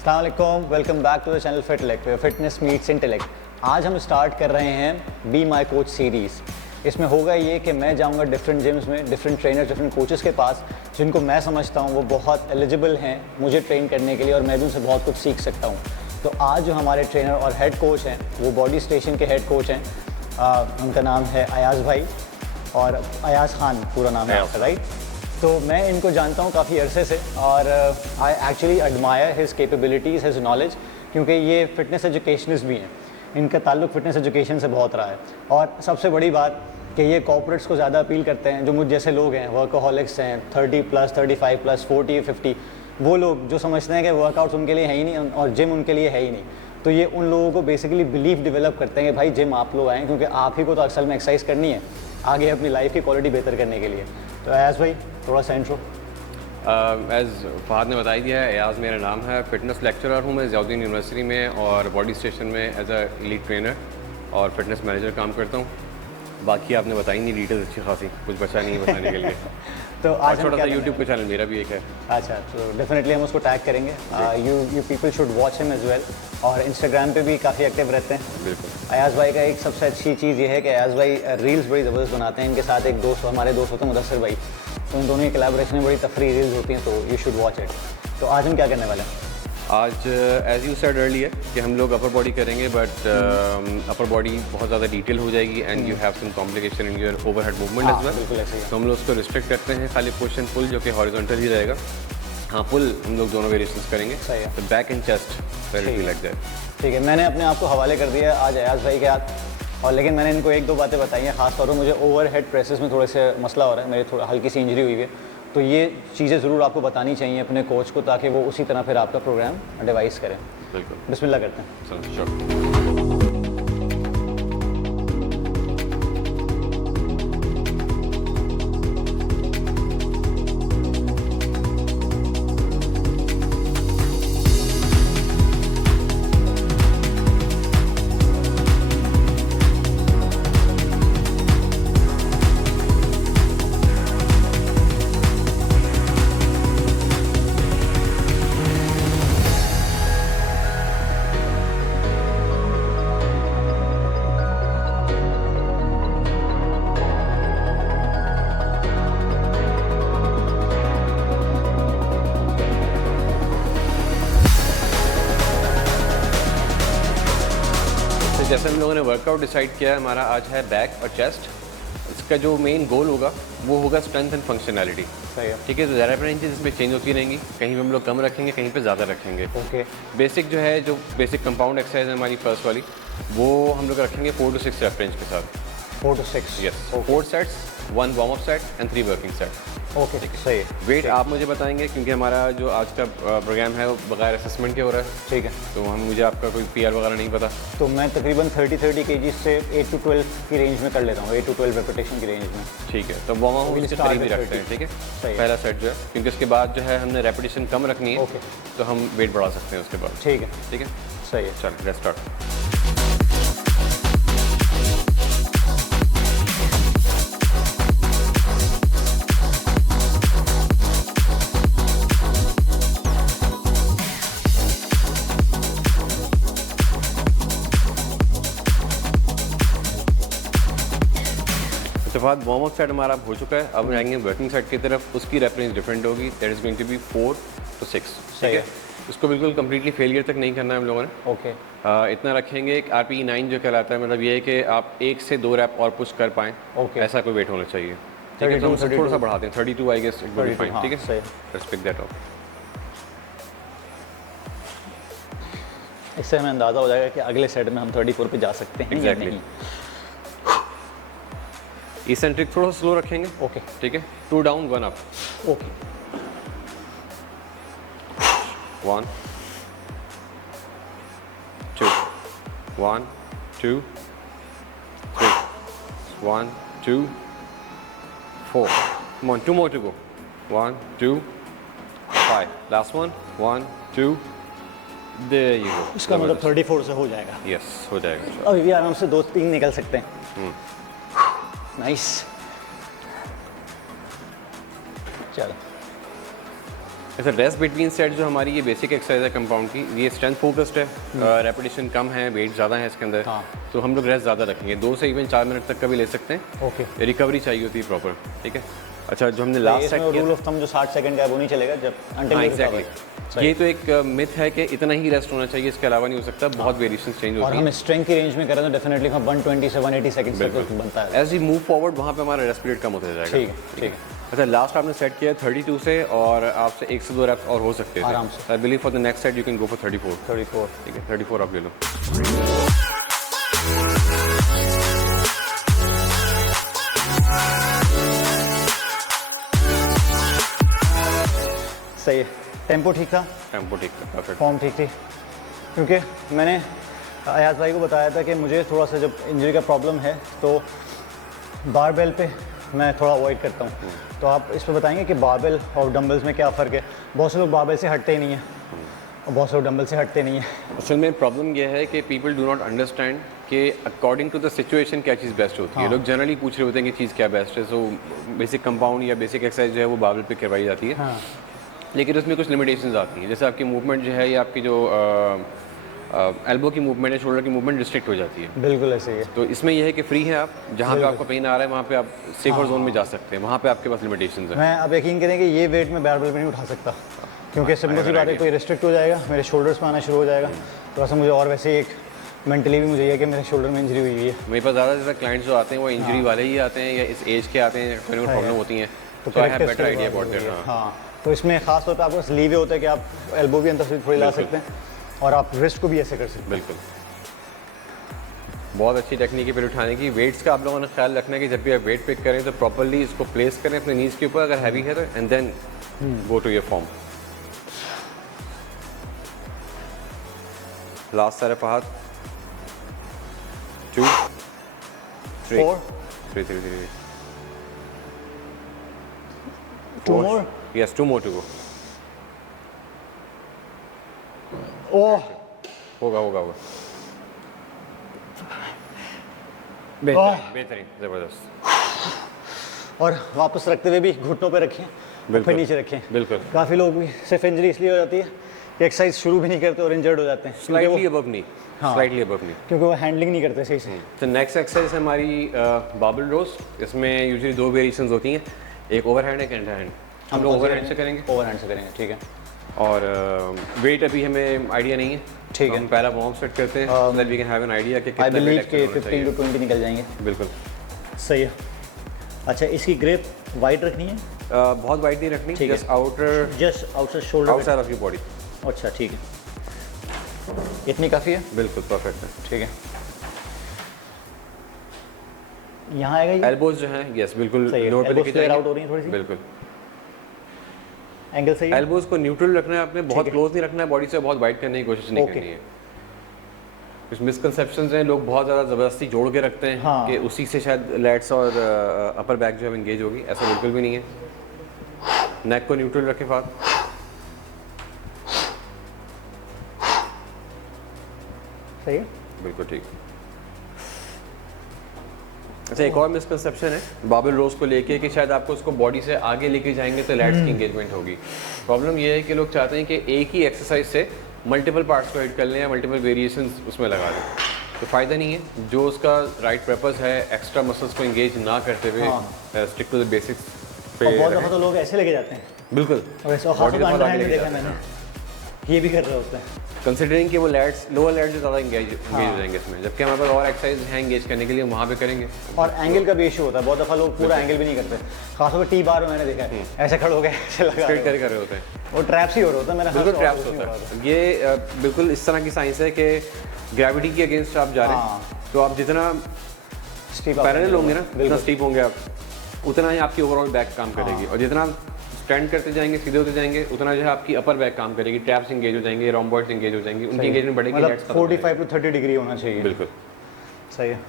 अस्सलाम वालेकुम, welcome back to the channel Fitlect, fitness meets intellect. आज हम स्टार्ट कर रहे हैं बी माई कोच सीरीज़। इसमें होगा ये कि मैं जाऊंगा डिफरेंट जिम्स में, डिफरेंट ट्रेनर्स, डिफरेंट कोचेस के पास जिनको मैं समझता हूँ वो बहुत एलिजिबल हैं मुझे ट्रेन करने के लिए और मैं भी उनसे बहुत कुछ सीख सकता हूँ। तो आज जो हमारे ट्रेनर और हेड कोच हैं वो बॉडी स्टेशन के हेड कोच हैं। उनका नाम है अयाज़ भाई और अयाज़ खान पूरा नाम है आपका, राइट? तो मैं इनको जानता हूँ काफ़ी अरसे से और I actually admire his capabilities, his knowledge, क्योंकि ये फ़िटनेस एजुकेशनिस्ट भी हैं। इनका ताल्लुक फ़िटनेस एजुकेशन से बहुत रहा है और सबसे बड़ी बात कि ये कॉर्पोरेट्स को ज़्यादा अपील करते हैं। जो मुझ जैसे लोग हैं, वर्कोहॉलिक्स हैं, 30+, 35+, 40, 50, वो लोग जो समझते हैं कि वर्कआउट्स उनके लिए है ही नहीं और जिम उनके लिए है ही नहीं, तो ये उन लोगों को बेसिकली बिलीव डेवलप करते हैं कि भाई जिम आप लोग आएँ, क्योंकि आप ही को तो असल में एक्सरसाइज करनी है आगे अपनी लाइफ की क्वालिटी बेहतर करने के लिए। तो अयाज़ भाई थोड़ा सा इंट्रो। एज़ फ़हद ने बता दिया है, अयाज़ मेरा नाम है। फ़िटनेस लेक्चरर हूँ मैं ज़ियाउद्दीन यूनिवर्सिटी में और बॉडी स्टेशन में एज अ लीड ट्रेनर और फिटनेस मैनेजर काम करता हूँ। बाकी आपने बताई नहीं डिटेल्स अच्छी खासी, कुछ बचा नहीं बताने के लिए। तो आज छोटा सा यूट्यूब का चैनल मेरा भी एक है। अच्छा, तो डेफिनेटली हम उसको टैग करेंगे। You people should watch him as well. और इंस्टाग्राम पे भी काफ़ी एक्टिव रहते हैं। बिल्कुल। अयाज़ भाई का एक सबसे अच्छी चीज़ ये है कि अयाज़ भाई रील्स बड़ी ज़बरदस्त बनाते हैं। इनके साथ एक दोस्त, हमारे दोस्त होते हैं मुदस्सिर भाई, तो उन दोनों की कोलैबोरेशन में बड़ी तफरी रील्स होती हैं, तो यू शुड वॉच इट। तो आज हम क्या करने वाले हैं? आज एज़ यू सेड अर्लियर कि हम लोग अपर बॉडी करेंगे, बट अपर बॉडी बहुत ज़्यादा डिटेल हो जाएगी and you have some complication in your overhead movement as well. बिल्कुल ऐसे ही है। तो हम लोग उसको रिस्ट्रिक्ट करते हैं, खाली पुश एंड पुल जो कि हॉरिजॉन्टल ही रहेगा। हाँ, पुल हम लोग दोनों वेरिएशंस करेंगे। सही है। तो back and chest very like that. ठीक है, मैंने अपने आप को हवाले कर दिया आज अयाज़ भाई के हाथ, और लेकिन मैंने इनको एक दो बातें बताई हैं। खास तौर पर मुझे ओवर हेड प्रेसेस में थोड़े से मसला हो रहा है, मेरी थोड़ा हल्की सी इंजरी हुई है, तो ये चीज़ें ज़रूर आपको बतानी चाहिए अपने कोच को, ताकि वो उसी तरह फिर आपका प्रोग्राम डिवाइस करें। बिल्कुल। बिस्मिल्लाह करते हैं। श्योर। जैसे हम लोगों ने वर्कआउट डिसाइड किया है, हमारा आज है बैक और चेस्ट। इसका जो मेन गोल होगा वो होगा स्ट्रेंथ एंड फंक्शनैलिटी। सही है। ठीक है, तो ज़रा रेंजेस इसमें चेंज होती रहेंगी, कहीं पे हम लोग कम रखेंगे, कहीं पे ज़्यादा रखेंगे। ओके। बेसिक जो है, जो बेसिक कंपाउंड एक्सरसाइज है हमारी फर्स्ट वाली, वो हम लोग रखेंगे 4 to 6 रेप रेंज के साथ। 4 to 6। Yes, 4 sets, 1 warm up set and 3 working set. Okay, सही है। वेट आप मुझे बताएंगे, क्योंकि हमारा जो आज का प्रोग्राम है वो बगैर असेसमेंट के हो रहा है। ठीक है, तो मुझे आपका कोई PR वगैरह नहीं पता। तो मैं तकरीबन 30 kg से 8 to 12 की रेंज में कर लेता हूँ, 8 to 12 रेपिटेशन की रेंज में। ठीक है, तो वार्म अप We'll उसके start करीब ही with रखते हैं। 30। ठीक है, सही है। पहला सेट जो है, क्योंकि उसके बाद जो है हमने रेपिटेशन कम रखनी है। ओके। तो हम वेट बढ़ा सकते हैं उसके बाद। ठीक है, ठीक है, सही है। चल लेट्स स्टार्ट। उसके बाद वार्म अप सेट हमारा हो चुका है। अब आएंगे वर्किंग सेट की तरफ। उसकी रेफरेंस डिफरेंट होगी, that is going to be 4 to 6। ठीक है, इसको बिल्कुल कंप्लीटली फेलियर तक नहीं करना है हम लोगों ने। ओके। इतना रखेंगे। एक RPE 9 जो कहलाता है, मतलब ये है कि आप 1 से 2 रैप और पुश कर पाएँ। ओके। ऐसा कोई वेट होना चाहिए। ठीक है, तो हम थोड़ा सा बढ़ाते हैं, 32 I guess it will be fine. ठीक है, लेट्स पिक दैट अप। इससे हमें अंदाज़ा हो जाएगा कि अगले सेट में हम 34 पे जा सकते हैं। एग्जैक्टली। इसेंट्रिक थोड़ा स्लो रखेंगे। ओके। ठीक है, 2 down 1 up. Okay. 1 2 1 2 3 1 2 4 come on, 2 more to go। 1 2 5 last one 1 2 there you go। इसका मतलब 34 से हो जाएगा। यस, हो जाएगा। अभी भी आराम से 2-3 निकल सकते हैं। नाइस। चलो ऐसा रेस्ट बिटवीन सेट जो हमारी ये बेसिक एक्सरसाइज है कंपाउंड की, ये स्ट्रेंथ फोकस्ड है, रेपिटेशन कम है, वेट ज़्यादा है इसके अंदर, हाँ। तो हम लोग रेस्ट ज़्यादा रखेंगे, 2 से इवन 4 मिनट तक का भी ले सकते हैं। ओके। रिकवरी चाहिए होती है प्रॉपर, ठीक है। अच्छा, जो हमने लास्ट सेट किया, रूल ऑफ थंब जो 60 सेकंड का है वो नहीं चलेगा जब हाँ एग्जैक्टली, ये तो एक मिथ है कि इतना ही रेस्ट होना चाहिए, इसके अलावा नहीं हो सकता, बहुत वेरिएशन चेंज और होती हम है। स्ट्रेंथ की रेंज में करें तो डेफिनेटली हम 120 से 180 सेकंड तक बनता है। एज वी मूव फॉरवर्ड वहाँ पे हमारा रेस्ट पीरियड कम होता जाएगा। ठीक है, ठीक है। अच्छा, लास्ट आपने सेट किया 32 से, और आपसे 1 से 2 रेप्स और हो सकते हैं आराम से। I believe for the next set you can go for 34। 34 ठीक है, 34 आप ले लो। सही है। टेम्पो ठीक था, टेम्पो ठीक था, परफेक्ट। फॉर्म ठीक थी, क्योंकि मैंने अयाज भाई को बताया था कि मुझे थोड़ा सा जब इंजरी का प्रॉब्लम है तो बारबेल पे मैं थोड़ा अवॉइड करता हूँ। तो आप इस पर बताएंगे कि बारबेल और डंबल्स में क्या फ़र्क है? बहुत से लोग बारबेल से हटते ही नहीं हैं और बहुत से लोग डंबल से हटते नहीं हैं। असल में प्रॉब्लम यह है कि पीपल डू नॉट अंडरस्टैंड कि अकॉर्डिंग टू द सिचुएशन क्या चीज़ बेस्ट होती है। लोग जनरली पूछ रहे होते हैं कि चीज़ क्या बेस्ट है, सो बेसिक कंपाउंड या बेसिक एक्सरसाइज जो है वो बारबेल पे करवाई जाती है। हाँ। लेकिन उसमें कुछ लिमिटेशंस आती हैं, जैसे आपकी मूवमेंट जो है या आपकी जो एल्बो की मूवमेंट है, शोल्डर की मूवमेंट रिस्ट्रिक्ट हो जाती है। बिल्कुल ऐसे ही है। तो इसमें यह है कि फ्री है आप, जहाँ पे आपको पेन आ रहा है वहाँ पे आप सेफर जोन में जा सकते हैं, वहाँ पे आपके पास लिमिटेशंस हैं। मैं अब यकीन करें कि ये वेट में बारबेल पे नहीं उठा सकता, क्योंकि सिंपल सी बात है, कोई रिस्ट्रिक्ट हो जाएगा, मेरे शोल्डर्स में आना शुरू हो जाएगा। तो ऐसा मुझे, और वैसे एक मेंटली भी मुझे ये है कि मेरे शोल्डर में इंजरी हुई है। मेरे पास ज़्यादा से ज़्यादा क्लाइंट्स जो आते हैं वो इंजरी वाले ही आते हैं या इस एज के आते हैं, कोई प्रॉब्लम होती हैं, तो I have better idea about that. हाँ, तो इसमें खास तौर पे आपको स्लीव होता है कि आप एल्बो भी अंदर से थोड़ी ला सकते हैं और आप रिस्ट को भी ऐसे कर सकते हैं। बिल्कुल, बहुत अच्छी टेक्निक है फिर उठाने की। वेट्स का आप लोगों ने ख्याल रखना है कि जब भी आप वेट पिक करें तो प्रॉपर्ली इसको प्लेस करें अपने नीज के ऊपर, अगर हैवी है तो, and then go to your form. Last सारे हाथ 2 3 4 3 3 3 2 more। Yes, 2 more to go. ओह, होगा। बेहतरीन, ज़बरदस्त। और वापस रखते हुए भी घुटनों पे रखें, फिर नीचे रखें। बिल्कुल। काफ़ी लोग भी सिर्फ इंजरी इसलिए हो जाती है कि एक्सरसाइज शुरू भी नहीं करते और इंजर्ड हो जाते हैं, स्लाइटली अबव नी, हाँ। स्लाइटली अबव नी, क्योंकि वो हैंडलिंग नहीं करते सही से। तो नेक्स्ट एक्सरसाइज हमारी बाबल रोज। इसमें यूजुअली 2 वेरिएशंस होती हैं, एक ओवरहैंड एक अंडर हैंड। हम लोग ओवरहैंड से करेंगे। ओवरहैंड से करेंगे, ठीक है। और वेट अभी हमें आइडिया नहीं है, ठीक है। हम पहला वार्म सेट करते हैं so that we can have an idea कि आई कितना बिलीव वेट कि 15 to 20 निकल जाएंगे। बिल्कुल सही है। अच्छा, इसकी ग्रिप वाइड रखनी है? बहुत वाइड नहीं रखनी, ठीक है। Just outer, just outside shoulder. Outside of your body. अच्छा, ठीक है, इतनी काफ़ी है। बिल्कुल परफेक्ट है। ठीक है, यहाँ आएगा ये। एल्बोज जो हैं, यस बिल्कुल सही है। लोअर पे Elbows लेके flare जाएंगे। out हो रही हैं थोड़ी सी। बिल्कुल, एंगल सही है। एल्बोज को न्यूट्रल रखना है आपने, बहुत है। क्लोज नहीं रखना है बॉडी से, बहुत वाइड करने की कोशिश नहीं Okay. करनी है। कुछ मिसकंसेप्शंस हैं, लोग बहुत ज़्यादा ज़बरदस्ती जोड़ के रखते हैं हाँ। कि उसी से शायद लैट्स और अपर बैक जो है इंगेज होगी, ऐसा बिल्कुल भी नहीं है। नेक को न्यूट्रल रखें फात। सही है। बिल्कुल ठीक। अच्छा, एक और मिसकंसेप्शन है बाबल रोज को लेके कि शायद आपको उसको बॉडी से आगे लेके जाएंगे तो लैट्स की इंगेजमेंट होगी। प्रॉब्लम ये है कि लोग चाहते हैं कि एक ही एक्सरसाइज से मल्टीपल पार्ट्स को हिट कर लें या मल्टीपल वेरिएशंस उसमें लगा दें, तो फ़ायदा नहीं है। जो उसका राइट पर्पस है एक्स्ट्रा मसल्स को इंगेज ना करते हुए स्टिक टू द बेसिक्स पे और बहुत रहें। दफ़ा तो लोग ऐसे लेके जाते हैं, बिल्कुल, और ऐसे खास तौर पे अंडरहैंड में देखा है मैंने, ये भी कर रहे होते हैं। कंसिडरिंग कि वो लैट्स लोअर लैट्स ज़्यादा इंगेज हो जाएंगे इसमें, जबकि हमारे पास और एक्सरसाइज हैं इंगेज करने के लिए, वहाँ पे करेंगे। और एंगल का भी इशू होता है, बहुत दफ़ा लोग पूरा एंगल भी नहीं करते, खासतौर पे टी बार में मैंने देखा है, ऐसे खड़े हो गए ऐसे लगा स्ट्रेट रहे कर रहे होते हैं, हो। वो ट्रैप्स ही हो रहा होता है मेरा। बिल्कुल ट्रैप्स होता है। ये बिल्कुल इस तरह की साइंस है कि ग्रेविटी के अगेंस्ट आप जा रहे हैं, तो आप जितना पैरेलल होंगे ना, जितना स्टीप होंगे आप, उतना ही आपकी ओवरऑल बैक काम करेगी, और जितना स्टैंड करते जाएंगे, सीधे होते जाएंगे, उतना जो है आपकी अपर बैक काम करेगी, ट्रैप्स इंगेज हो जाएंगे, रोम्बॉइड्स इंगेज हो जाएंगी, उनकी एंगेजमेंट बढ़ेगी। मतलब 45 to 30 डिग्री होना चाहिए। बिल्कुल सही है,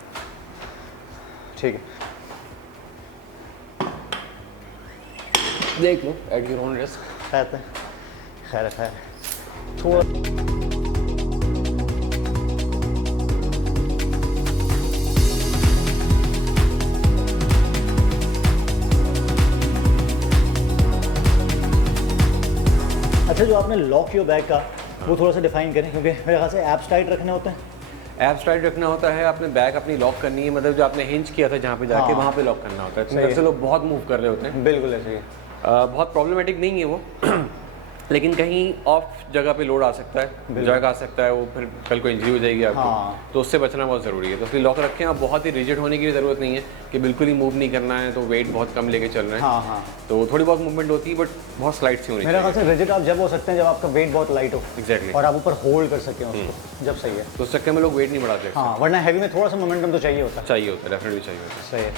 ठीक है। देख लो एट योर ओन रिस्क। खैर थोड़ा अच्छा, जो आपने लॉक किया बैग का वो थोड़ा सा डिफाइन करें, क्योंकि मेरे ख्याल से एप्स टाइट रखने होते हैं। एप्स टाइट रखना होता है, आपने बैग अपनी लॉक करनी है, मतलब जो आपने हिंज किया था जहाँ पे जाके वहाँ पे लॉक करना होता है। इतने से लोग बहुत मूव कर रहे होते हैं। बिल्कुल ऐसे ही। बहुत प्रॉब्लमेटिक नहीं है वो लेकिन कहीं ऑफ जगह पे लोड आ सकता है, जग आ सकता है, वो फिर कल को इंजरी हो जाएगी आपको। तो उससे बचना बहुत ज़रूरी है। तो इसलिए लॉक रखें। आप बहुत ही रिजिड होने की ज़रूरत नहीं है कि बिल्कुल ही मूव नहीं करना है, तो वेट बहुत कम लेके चल रहे हैं। तो थोड़ी बहुत मूवमेंट होती है, बट बहुत स्लाइड सी होनी चाहिए। मेरे ख्याल से रिजिड आप जब हो सकते हैं जब आपका वेट बहुत लाइट हो। एग्जैक्टली। और आप ऊपर होल्ड कर सकें उसको, जब सही है। तो उस चक्कर में लोग वेट नहीं बढ़ाते। हाँ, वरना हैवी में थोड़ा सा मोमेंटम तो चाहिए होता है। डेफिनेटली चाहिए होता है। सही है।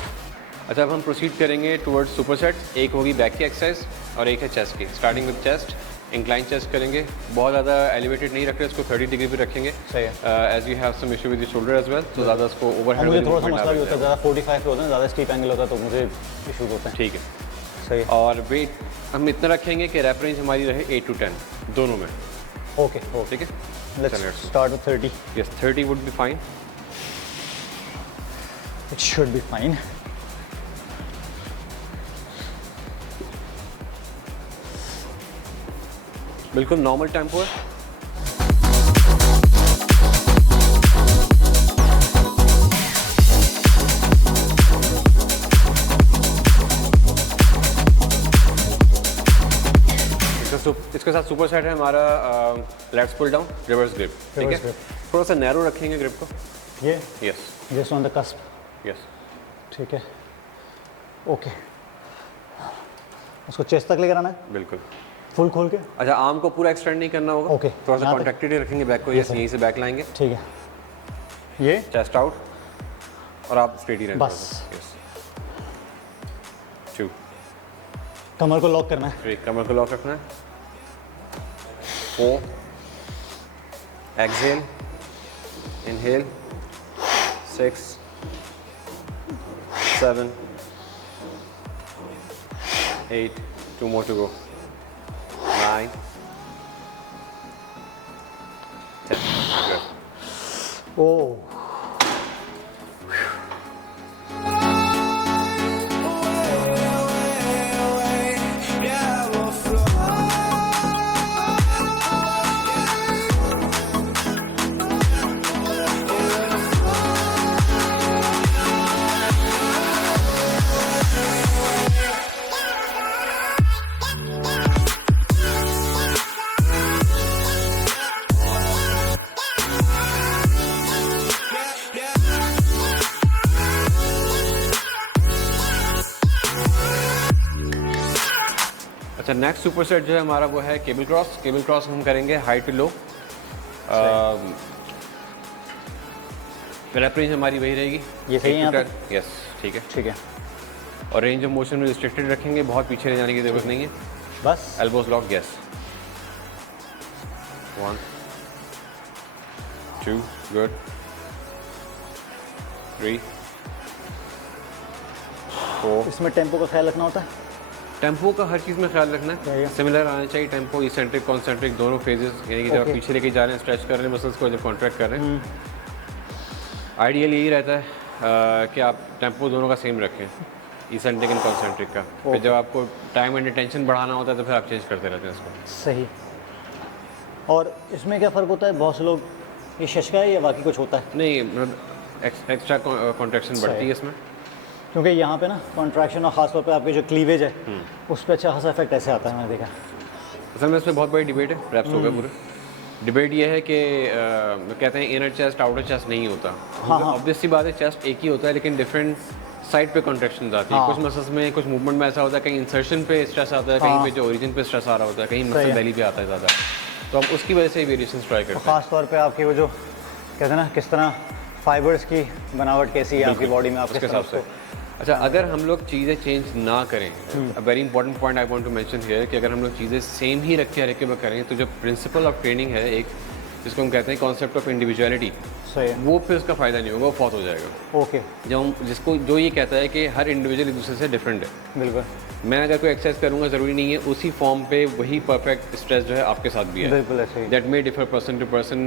अच्छा, अब हम प्रोसीड करेंगे टुवर्ड्स सुपर सेट। एक होगी बैक की एक्सरसाइज और एक है चेस्ट की। Starting with chest, incline chest करेंगे। बहुत ज़्यादा एलिवेटेड नहीं रख रहे, इसको 30 डिग्री पे रखेंगे। सही है। As you have some issue with the shoulder as well, तो ज़्यादा इसको ओवरहेड मुझे थोड़ा सा मसला भी होता है, ज़्यादा 45 पे होता है, ज़्यादा स्टीप एंगल होता है, तो मुझे इशूज होते हैं। ठीक है, सही है। और वेट हम इतना रखेंगे कि रैप रेंज हमारी रहे 8 to 10 दोनों में। ओके, ठीक है, let's start with 30। Yes, 30 would be fine. It should be fine. बिल्कुल नॉर्मल टेम्पो है। इसके साथ सुपर सेट है हमारा let's pull down reverse grip. ठीक है, थोड़ा सा नैरो रखेंगे ग्रिप को। ये yes, just on the cusp. Yes, ठीक है, ओके। उसको चेस्ट तक लेकर आना है, बिल्कुल फुल खोल के। अच्छा, आर्म को पूरा एक्सटेंड नहीं करना होगा। ओके, थोड़ा सा कॉन्ट्रैक्टेड ही रखेंगे बैक को। यस, यहीं से बैक लाएंगे। ठीक है, ये चेस्ट आउट और आप स्ट्रेट ही रहेंगे बस। यस, 2 कमर को लॉक करना है। 3 कमर को लॉक रखना है। 4 exhale, inhale, 6 7 8 2 more to go, 9 10 good. ओह, अच्छा, नेक्स्ट सुपर सेट जो है हमारा वो है केबल क्रॉस। केबल क्रॉस हम करेंगे high to low. Rep range हमारी वही रहेगी। ये सही है यहाँ पे? यस, ठीक है। ठीक है, और रेंज ऑफ मोशन में रिस्ट्रिक्टेड रखेंगे, बहुत पीछे ले जाने की जरूरत नहीं है। बस एल्बोज लॉक, यस। 1 2 गुड, 3 4। इसमें टेम्पो का ख्याल रखना होता है। टेम्पो का हर चीज़ में ख्याल रखना है। है। सिमिलर आना चाहिए टेम्पो, इसेंट्रिक कॉन्सेंट्रिक दोनों फेजेस, यानी कि जब आप Okay. पीछे लेके जा रहे हैं, स्ट्रेच कर रहे हैं मसल्स को, जब कॉन्ट्रैक्ट कर रहे हैं, आइडियल यही रहता है कि आप टेम्पो दोनों का सेम रखें, इसेंट्रिक एंड कॉन्सेंट्रिक का। फिर जब आपको टाइम एंड अटेंशन बढ़ाना होता है तो फिर आप चेंज करते रहते हैं इसको। सही। और इसमें क्या फ़र्क होता है? बहुत से लोग ये शशका है या बाकी कुछ होता है? नहीं, मतलब एक्स्ट्रा कॉन्ट्रैक्शन बढ़ती है इसमें, क्योंकि यहाँ पे ना कॉन्ट्रैक्शन और ख़ासतौर पे आपके जो क्लीवेज है उस पर अच्छा खासा इफेक्ट ऐसे आता है, मैंने देखा। असल में इसमें बहुत बड़ी डिबेट है, रैप्स हो गए पूरे। डिबेट ये है कि कहते हैं इनर चेस्ट आउटर चेस्ट नहीं होता। ऑब्वियस सी बात है, चेस्ट एक ही होता है लेकिन डिफरेंट साइड पे कॉन्ट्रैक्शन आती है। कुछ मसल्स में, कुछ मूवमेंट में ऐसा होता है, कहीं इंसर्शन पे स्ट्रेस आता है, कहीं पे जो ओरिजिन पे स्ट्रेस आ रहा होता है, कहीं मसल बेली पे आता है ज़्यादा। तो हम उसकी वजह से वेरिएशन ट्राई करते हैं। ख़ास तौर पे आपकी वो जो कहते हैं ना, किस तरह फाइबर्स की बनावट कैसी है आपकी बॉडी में, आपके हिसाब से। अच्छा, अगर हम लोग चीज़ें चेंज ना करें, very important point I want to mention here, कि अगर हम लोग चीज़ें सेम ही रख के रिकवर करें तो जो प्रिंसिपल ऑफ ट्रेनिंग है, एक जिसको हम कहते हैं कॉन्सेप्ट ऑफ इंडिविजुअलिटी, सही है। वो फिर उसका फ़ायदा नहीं होगा, वो फॉत हो जाएगा। ओके, जब हम जिसको जो ये कहता है कि हर इंडिविजुअल एक दूसरे से डिफरेंट है। बिल्कुल। मैं अगर कोई एक्सरसाइज करूँगा, ज़रूरी नहीं है उसी फॉर्म पे वही परफेक्ट स्ट्रेस जो है आपके साथ भी है। बिल्कुल ऐसे ही। That may differ person to person,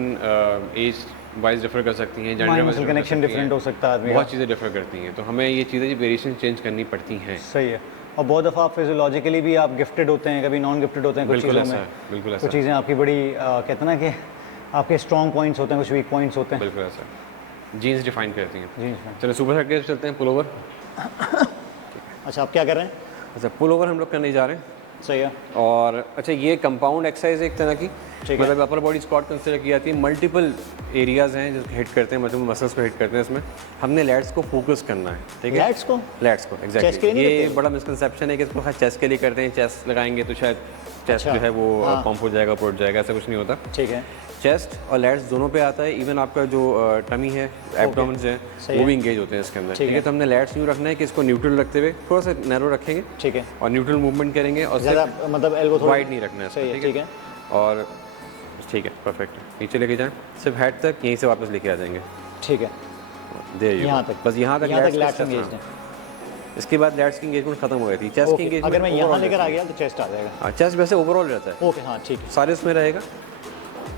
age wise differ कर सकती हैं, gender mind wise connection different हो सकता है आदमी का। बहुत चीज़ें डिफर करती हैं, तो हमें ये चीज़ें वेरिएशन चेंज करनी पड़ती हैं। सही है। और बहुत दफ़ा आप फिजियोलॉजिकली भी आप गिफ्टेड होते हैं, कभी नॉन गिफ्टेड होते हैं कुछ बिल्कुल चीज़ों ऐसा में। है, बिल्कुल ऐसा कुछ चीज़ें आपकी बड़ी कहते हैं ना कि आपके स्ट्रॉन्ग पॉइंट्स होते हैं, कुछ वीक पॉइंट्स होते हैं। बिल्कुल ऐसा है, जीन्स डिफाइन करती हैं। जी चलो सुपर सेट के चलते हैं, पुल ओवर। अच्छा, आप क्या कर रहे हैं? अच्छा, पुल ओवर हम लोग करने जा रहे हैं। सही है। और अच्छा, ये कंपाउंड एक्सरसाइज एक तरह की, ठीक है। मतलब अपर बॉडी स्क्वाट कंसिडर की जाती है। मल्टीपल एरियाज़ हैं जो हिट करते हैं, मतलब मसल्स को हिट करते हैं। इसमें हमने लैट्स को फोकस करना है, ठीक है? लैट्स को? लैट्स को Chest के एग्जैक्टली। लिए नहीं ये करते? बड़ा मिसकंसेप्शन है कि इसको चेस्ट के लिए करते हैं, चेस्ट लगाएंगे तो शायद चेस्ट अच्छा, जो है वो हाँ। पंप हो जाएगा, उठ जाएगा, ऐसा कुछ नहीं होता। ठीक है। चेस्ट और लैट्स दोनों पे आता है। इवन आपका जो टमी है, एब्डोमेन है, सही वो है। भी इंगेज होते हैं इसके अंदर, ठीक ठीक है? है। तो हमने लैट्स यूँ रखना है कि इसको न्यूट्रल रखते हुए थोड़ा सा नैरो रखेंगे ठीक है। और न्यूट्रल मूवमेंट करेंगे और ज़्यादा सिर्फ मतलब एल्बो थोड़ा वाइड नहीं रखना है इसको, सही है, ठीक है। और ठीक है, परफेक्ट। नीचे लेके जाएं, सिर्फ हेड तक, यहीं से वापस लेके आ जाएंगे। ठीक है। दे यू, यहाँ तक? बस यहाँ तक यहाँ तक लैट्स लैट्स के engaged साथ, हैं। हाँ। इसके बाद लैट्स की एंगेजमेंट खत्म हो गई थी। चेस्ट की ओके, एंगेजमेंट अगर मैं यहाँ लेकर आ गया तो चेस्ट आ जाएगा। हाँ, चेस्ट वैसे ओवरऑल रहता है, ओके, हाँ ठीक है। सारे उसमें रहेगा,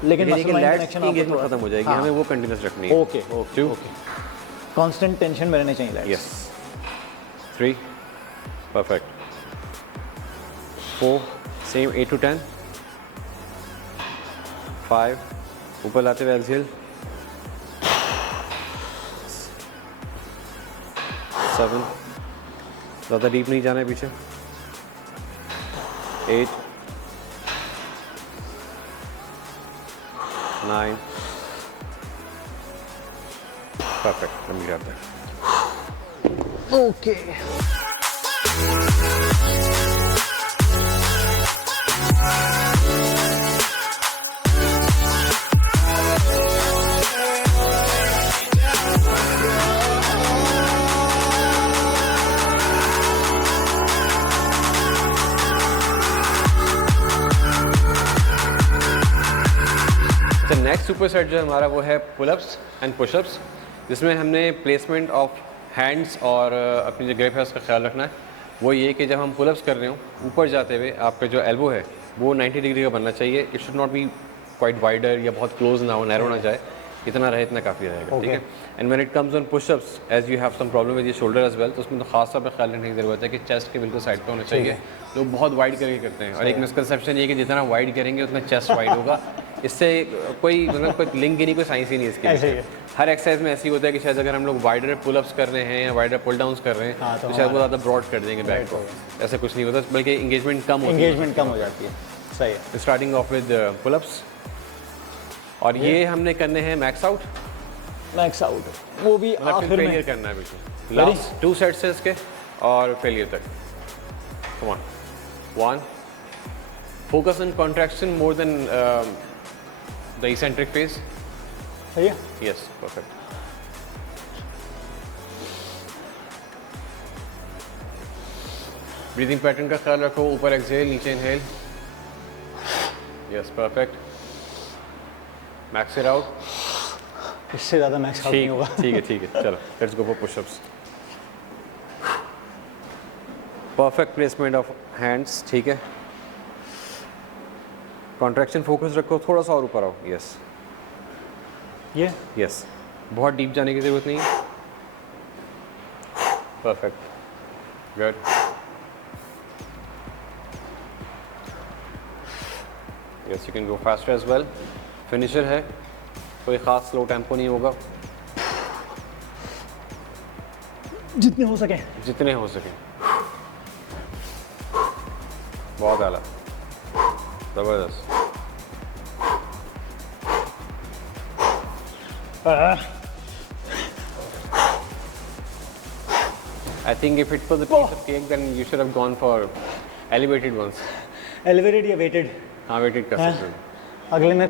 लेकिन लेकिन मसल लैट्स कनेक्शन की एंगेजमेंट खत्म हो जाएगी, हमें वो कंटिन्यूस रखनी है। Okay okay okay. Constant tension में रहने चाहिए lats. Yes, 3 perfect, 4 same, 8 to 10, 5 ऊपर लाते हुए एक्सहेल, 7 ज़्यादा डीप नहीं जाना है पीछे, 8 9 परफेक्ट। लंबी जाता है। ओके। नेक्स्ट सुपर सेट जो हमारा वो है पुलअप्स एंड पुशअप्स, जिसमें हमने प्लेसमेंट ऑफ हैंड्स और अपनी जो ग्रिप है उसका ख्याल रखना है। वो ये कि जब हम पुलअप्स कर रहे हो, ऊपर जाते हुए आपका जो एल्बो है वो 90 डिग्री का बनना चाहिए। It should not be quite wider या बहुत क्लोज ना हो, नैरो ना जाए, इतना रहे इतना काफ़ी रहेगा, ठीक है? And when it comes on pushups, as you have some problem with your shoulder as well, तो उसमें तो खास तौर पर ख्याल रखने की ज़रूरत है कि चेस्ट के बिल्कुल साइड पे होना चाहिए। लोग बहुत वाइड करके करते हैं, और एक मिसकंसेप्शन ये है कि जितना वाइड करेंगे उतना चेस्ट वाइड होगा। इससे कोई मतलब कोई लिंक ही नहीं, कोई साइंस ही नहीं इसके ऐसे ही लिए। है। हर एक्सरसाइज में ऐसी होता है कि शायद अगर हम लोग वाइडर पुलअप्स कर रहे हैं या वाइडर पुल डाउन्स कर रहे हैं, हाँ, तो शायद वो ज़्यादा ब्रॉड कर देंगे बैक को। ऐसा कुछ नहीं होता, बल्कि इंगेजमेंट कम होती है। एंगेजमेंट कम हो जाती है। सही है। स्टार्टिंग ऑफ विद पुलअप्स, और ये हमने करने हैं मैक्स आउट, मैक्स आउट, वो भी मतलब आखिर फेलियर में। करना है बिल्कुल। लास्ट 2 सेट्स है इसके और फेलियर तक। Come on, 1, focus on contraction more than the eccentric face. सही है। Yes, perfect. ब्रीदिंग पैटर्न का ख्याल रखो, ऊपर एक्सहेल, नीचे inhale. Yes, perfect. Max it out. इससे ज़्यादा मैक्स आउट नहीं होगा। ठीक है, ठीक है, चलो let's go for pushups. Perfect placement of hands, ठीक है? कॉन्ट्रैक्शन फोकस रखो, थोड़ा सा और ऊपर आओ। यस ये यस, बहुत डीप जाने की ज़रूरत नहीं है। Perfect, good. Yes, you can go faster as well. Finisher है, कोई ख़ास स्लो टेम्पो नहीं होगा, जितने हो सके। जितने हो सके। बहुत आला, ज़बरदस्त। I think if it was a piece of cake, then you should have gone for elevated ones. Elevated या वेटेड? हाँ, वेटेड कर सकते हैं। अगले में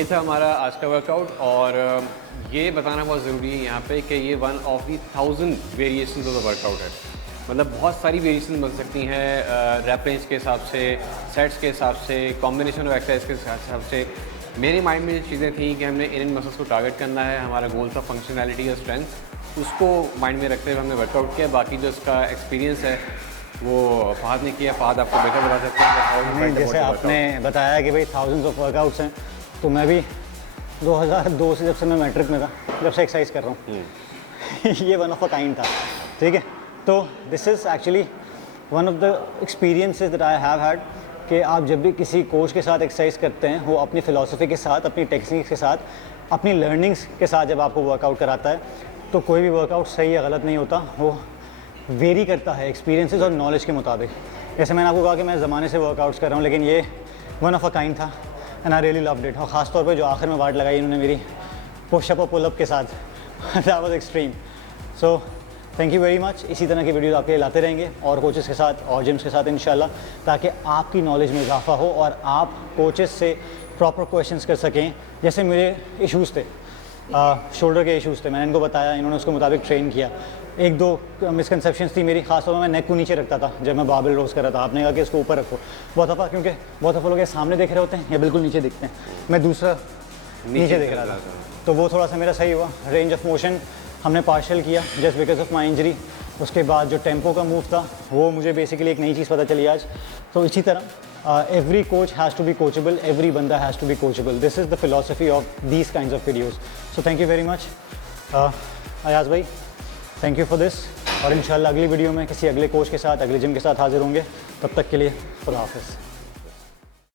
ये था हमारा आज का वर्कआउट और ये बताना बहुत ज़रूरी है यहाँ पे कि ये 1 of the 1000 variations of the workout है। मतलब बहुत सारी वेरिएशन बन सकती हैं रैप रेंज के हिसाब से, सेट्स के हिसाब से, कॉम्बिनेशन ऑफ एक्सरसाइज के हिसाब से। मेरे माइंड में जो चीज़ें थी कि हमने इन मसल्स को टारगेट करना है, हमारा गोल था फंक्शनैलिटी और स्ट्रेंथ, उसको माइंड में रखते हुए हमने वर्कआउट किया। बाकी जो इसका एक्सपीरियंस है वो फहद ने किया, फहद आपको बेहतर बता सकते हैं। जैसे आपने बताया कि भाई थाउजेंड्स ऑफ वर्कआउट्स हैं, तो मैं भी 2002 से जब से मैं मैट्रिक में था, जब से एक्सरसाइज कर रहा हूँ ये वन ऑफ अ काइंड था, ठीक है। तो this is actually one of the experiences that I have had कि आप जब भी किसी कोच के साथ एक्सरसाइज करते हैं, वो अपनी फ़िलासफ़ी के साथ, अपनी टेक्निक्स के साथ, अपनी लर्निंग्स के साथ जब आपको वर्कआउट कराता है, तो कोई भी वर्कआउट सही या गलत नहीं होता, वो वेरी करता है एक्सपीरियंसेस और नॉलेज के मुताबिक। जैसे मैंने आपको कहा कि मैं ज़माने से वर्कआउट्स कर रहा हूँ, लेकिन ये वन ऑफ अ काइंड था and I really loved it. और ख़ास तौर पे जो आखिर में वाट लगाई इन्होंने मेरी पुशअप और पुलअप के साथ, that was extreme. So thank you very much. इसी तरह की वीडियो आपके लिए लाते रहेंगे और कोचेस के साथ और जिम्स के साथ इंशाल्लाह, ताकि आपकी नॉलेज में इजाफा हो और आप कोचेस से प्रॉपर क्वेश्चंस कर सकें। जैसे मेरे इश्यूज़ थे, शोल्डर के इश्यूज़ थे, मैंने इनको बताया, इन्होंने उसके मुताबिक ट्रेन किया। 1-2 मिसकंसेप्शंस थी मेरी, खासतौर पर मैं नेक को नीचे रखता था जब मैं बारबेल रोज कर रहा था। आपने कहा कि इसको ऊपर रखो, बहुत दफ़ा, क्योंकि बहुत दफ़ा लोग ये सामने देख रहे होते हैं या बिल्कुल नीचे दिखते हैं, मैं दूसरा नीचे देख रहा था, तो वो थोड़ा सा मेरा सही हुआ। रेंज ऑफ मोशन हमने पार्शियल किया just because of my injury. उसके बाद जो टेम्पो का मूव था, वो मुझे बेसिकली एक नई चीज़ पता चली आज। तो इसी तरह every coach has to be coachable, every बंदा has to be coachable. This is the philosophy of these kinds of videos. So thank you very much Ayaz भाई, थैंक यू फॉर दिस। और इंशाल्लाह अगली वीडियो में किसी अगले कोच के साथ, अगले जिम के साथ हाजिर होंगे। तब तक के लिए खुदा हाफिज़।